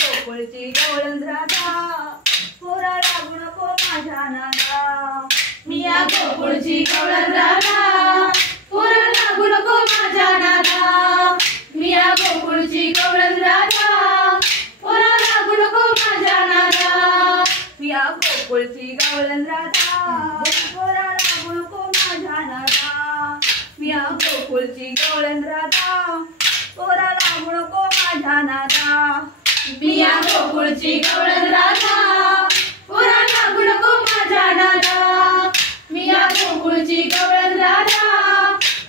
गोकुळची गवळण राधा पोरा लागू नको माझ्या नादा मिया गोकुळची गवळण राधा पोरा लागू नको माझ्या नादा मिया गोकुळची गवळण राधा पोरा लागू नको माझ्या नादा मिया गोकुळची गवळण राधा पोरा लागू नको माझ्या नादा मिया गोकुळची गवळण राधा पोरा लागू नको माझ्या नादा मिया गोकुळची गवळण राधा पोरा लागू नको माझ्या नादा मिया गोकुळची गवळण राधा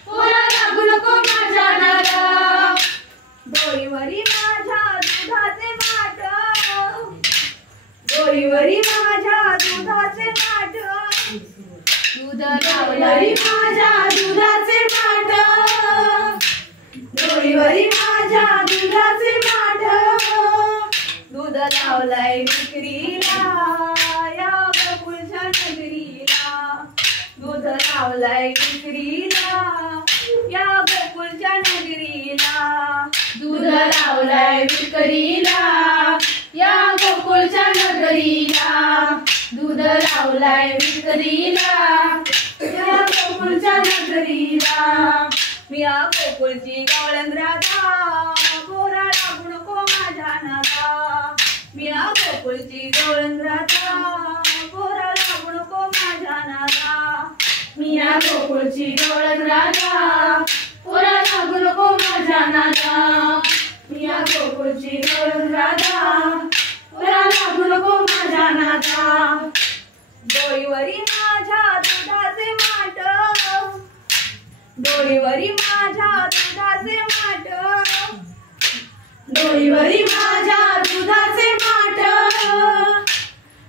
पोरा लागू नको माझ्या नादा डोईवरी माझ्या दुधाचे माठ डोईवरी माझ्या दुधाचे माठ दूध लावलंय माझ्या दुधाचे माठ डोईवरी माझ्या दुधाचे माठ दूध लावलंय विक्रीला या गोकुळच्या नगरीला दूध लावलंय विक्रीला या गोकुळच्या नगरीला दूध लावलंय विक्रीला या गोकुळच्या नगरीला दूध लावलंय विक्रीला या गोकुळच्या नगरीला मिया गोकुळची गवळण राधा पोरा लागू नको माझ्या नादा मिया गोकुळची गवळण राधा पोरा लागू नको माझ्या नादा मिया गोकुळची गवळण राधा पोरा लागू नको माझ्या नादा मिया गोकुळची गवळण राधा पोरा लागू नको माझ्या नादा डोईवरी माझ्या दुधाचे माठ डोईवरी माझ्या दुधाचे माठ डोईवरी माझ्या दुधाचे माठ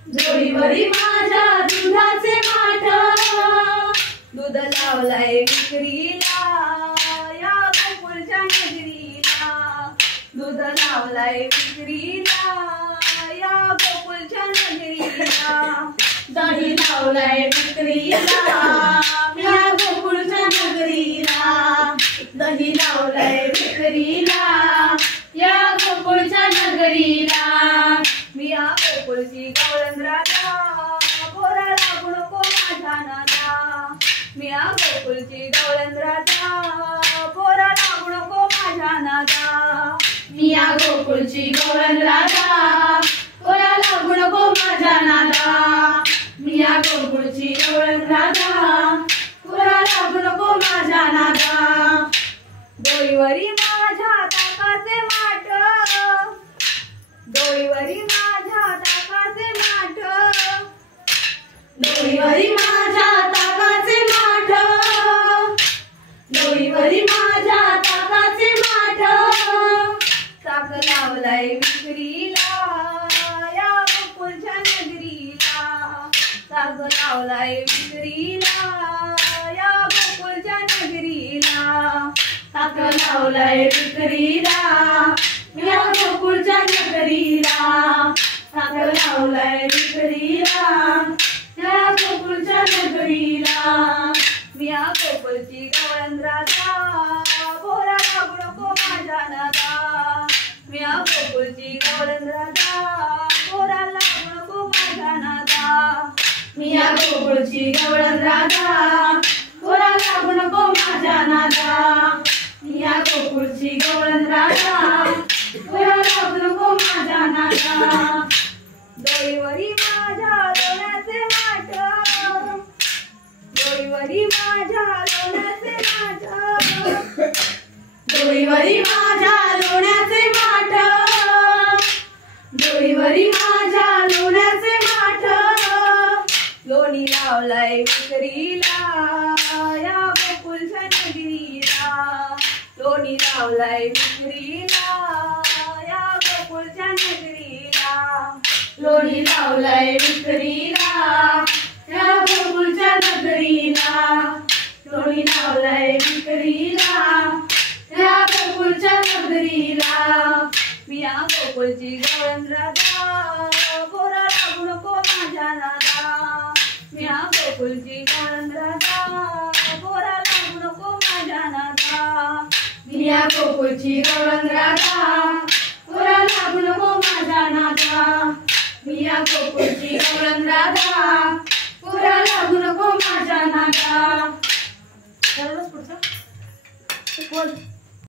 डोईवरी माझ्या दुधाचे माठ दूध लावलंय विक्रीला या गोकुळच्या नगरीला दूध लावलंय विक्रीला या गोकुळच्या नगरीला दही लावलंय विक्रीला मिया गोकुळच्या नगरीला दही लावलंय विक्रीला या गोकुळच्या नगरीला मिया गोकुळची गवळण राधा पोरा लागू नको माझ्या नादा मिया गोकुळची गवळण राधा पोरा लागू नको माझ्या नादा मिया गोकुळची गवळण राधा पोरा लागू नको माझ्या नादा मिया गोकुळची गवळण राधा पोरा लागू नको माझ्या नादा डोईवरी माझ्या ताकाचे माठ डोईवरी माझ्या ताकाचे माठ डोईवरी माझ्या ताकाचे माठ डोईवरी माझ्या ताकाचे माठ ताक लावलाय विक्रीला या गोकुळच्या नगरीला ताक लावलाय विक्रीला या गोकुळच्या नगरीला ताक लावलंय विक्रीला या गोकुळच्या नगरीला ताक लावलंय विक्रीला या गोकुळच्या नगरीला मिया गोकुळची गवळण राधा पोरा लागू नको माझ्या नादा मिया गोकुळची गवळण राधा पोरा लागू नको माझ्या नादा मिया गोकुळची गवळण राधा पोरा लागू नको माझ्या नादा मिया गोकुळची गवळण राधा पोरा लागू नको माझ्या नादा डोईवरी माझ्या लोण्याचे माठ डोईवरी माझ्या लोण्याचे माठ डोईवरी माझ्या लोण्याचे माठ डोईवरी माझ्या लोण्याचे माठ लोणी लावलाय विक्रीला या गोकुळच्या नगरीला लोणी लावलाय विक्रीला या गोकुळच्या नगरीला लोणी लावलंय विक्रीला या गोकुळच्या नगरीला लोणी लावलंय विक्रीला या गोकुळच्या नगरीला मिया गोकुळची गवळण राधा पोरा लागू नको माझ्या नादा मिया गोकुळची गवळण राधा पोरा लागू नको माझ्या नादा मिया गोकुळची गवळण राधा पोरा लागू नको माझ्या राधा पोरा लागू नको माझ्या नादा. पुढचं